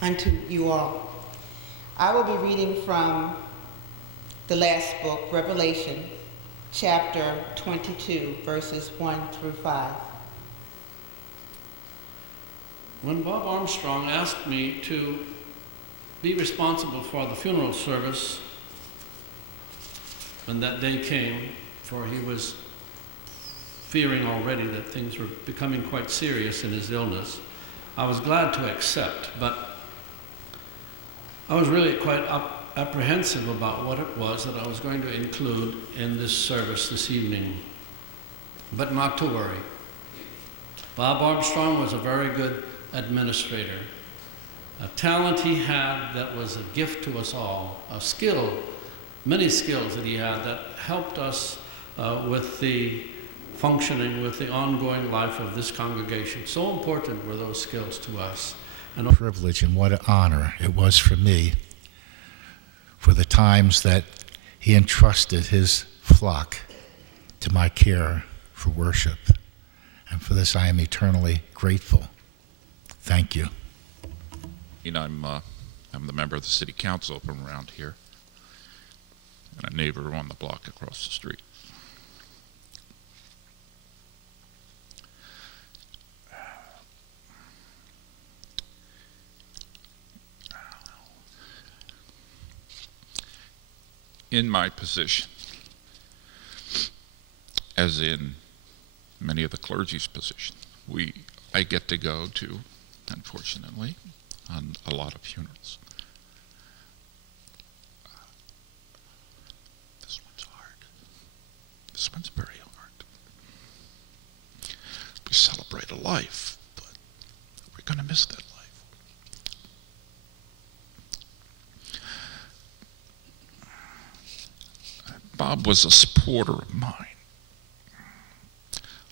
unto you all. I will be reading from the last book, Revelation, chapter 22, verses 1 through 5. When Bob Armstrong asked me to be responsible for the funeral service, when that day came, for he was fearing already that things were becoming quite serious in his illness, I was glad to accept, but I was really quite apprehensive about what it was that I was going to include in this service this evening. But not to worry. Bob Armstrong was a very good administrator. A talent he had that was a gift to us all, a skill, many skills that he had that helped us with the functioning, with the ongoing life of this congregation. So important were those skills to us. And a privilege and what an honor it was for me for the times that he entrusted his flock to my care for worship. And for this I am eternally grateful. Thank you. You know, I'm the member of the city council from around here, and a neighbor on the block across the street. In my position, as in many of the clergy's position, I get to go to, unfortunately, on a lot of funerals. This one's hard. This one's very hard. We celebrate a life, but we're going to miss that life. Bob was a supporter of mine.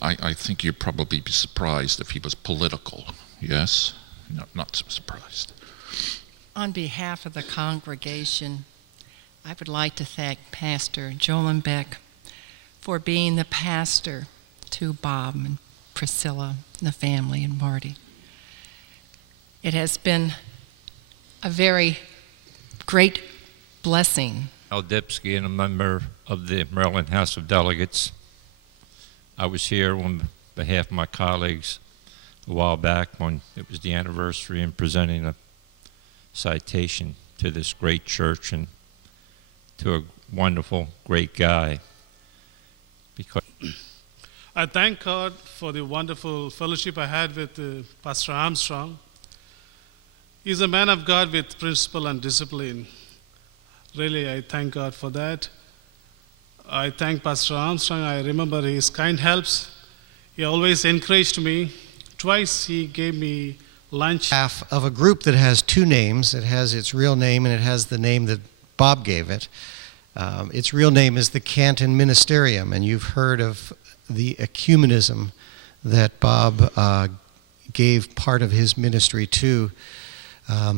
I think you'd probably be surprised if he was political. Yes? No, not so surprised. On behalf of the congregation, I would like to thank Pastor Joel Beck for being the pastor to Bob and Priscilla and the family and Marty. It has been a very great blessing. Al Dipsky and a member of the Maryland House of Delegates. I was here on behalf of my colleagues a while back when it was the anniversary and presenting a citation to this great church and to a wonderful, great guy. Because I thank God for the wonderful fellowship I had with Pastor Armstrong. He's a man of God with principle and discipline. Really, I thank God for that. I thank Pastor Armstrong. I remember his kind helps. He always encouraged me. Twice he gave me lunch. Half of a group that has two names. It has its real name and it has the name that Bob gave it. Its real name is the Canton Ministerium, and you've heard of the ecumenism that Bob gave part of his ministry to.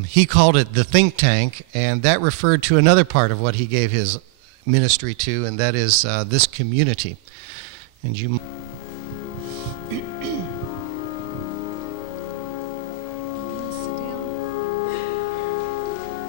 He called it the think tank, and that referred to another part of what he gave his ministry to, and that is this community. And you